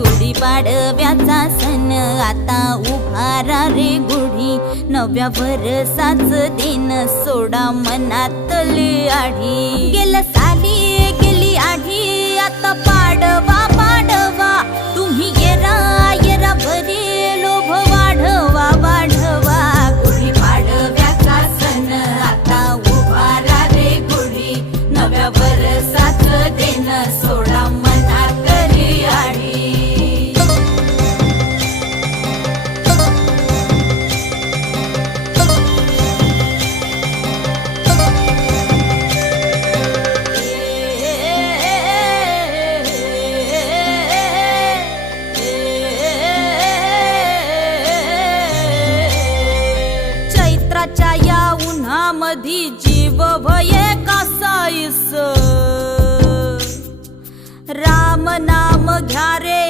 गुढीपाडव्याचा सण आता उभारा रे गुढी, नव्या वर्षाच दिन सोडा मनातली आढी। गेलं साली गेली आढी, आता पाडवा पाडवा, तुम्ही येरा येरा बरे लोभ वाढवा वाढवा। गुढीपाडव्याचा सण आता उभारा रे गुढी, नव्या वर्षाच दिन सोडा मनातली आढी। चैत्राच्या या उन्हामधी जीव भये कासाईस, राम नाम घ्या रे